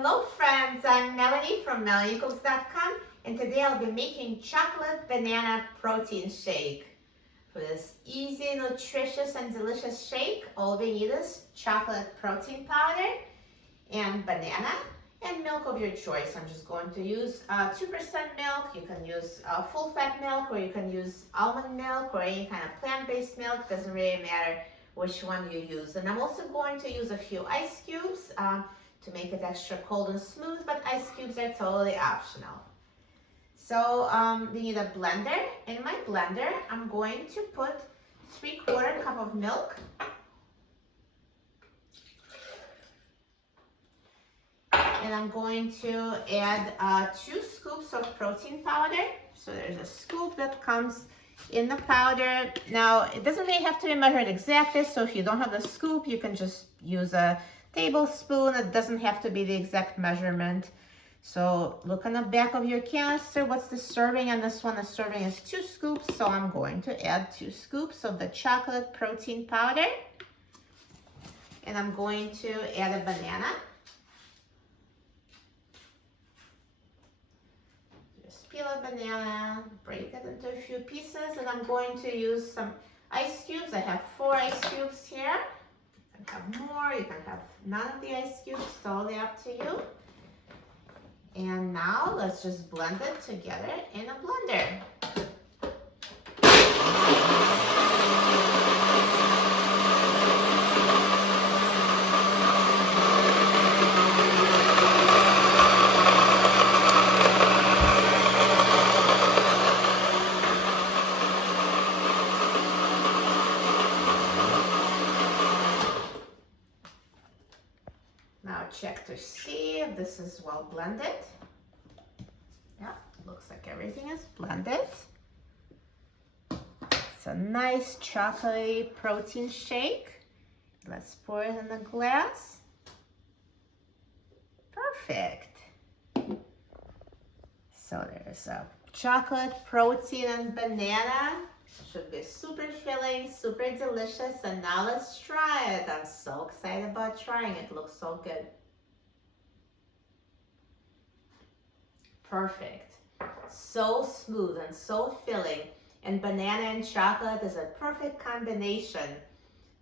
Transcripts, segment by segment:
Hello friends, I'm Melanie from melaniecooks.com, and today I'll be making chocolate banana protein shake. For this easy, nutritious, and delicious shake, all we need is chocolate protein powder and banana and milk of your choice. I'm just going to use 2% milk. You can use full fat milk, or you can use almond milk, or any kind of plant-based milk. Doesn't really matter which one you use. And I'm also going to use a few ice cubes to make it extra cold and smooth, but ice cubes are totally optional. So we need a blender. In my blender, I'm going to put 3/4 cup of milk. And I'm going to add 2 scoops of protein powder. So there's a scoop that comes in the powder. Now, it doesn't really have to be measured exactly, so if you don't have the scoop, you can just use a tablespoon. It doesn't have to be the exact measurement. So look on the back of your canister, what's the serving? And this one, the serving is 2 scoops, so I'm going to add 2 scoops of the chocolate protein powder. And I'm going to add a banana. Peel a banana, break it into a few pieces, and I'm going to use some ice cubes. I have 4 ice cubes here. You can have more, you can have none of the ice cubes, totally up to you. And now let's just blend it together in a blender. Now check to see if this is well blended. Yeah, looks like everything is blended. It's a nice chocolatey protein shake. Let's pour it in the glass. Perfect. So there's a chocolate, protein, and banana. Should be super filling, super delicious, and now let's try it. I'm so excited about trying it. It looks so good. Perfect. So smooth and so filling, and banana and chocolate is a perfect combination.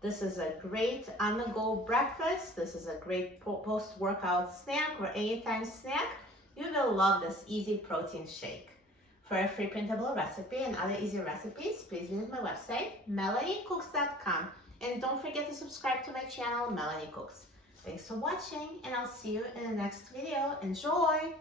This is a great on-the-go breakfast. This is a great post-workout snack or anytime snack. You will love this easy protein shake. For a free printable recipe and other easy recipes, please visit my website, melaniecooks.com. And don't forget to subscribe to my channel, Melanie Cooks. Thanks for watching, and I'll see you in the next video. Enjoy!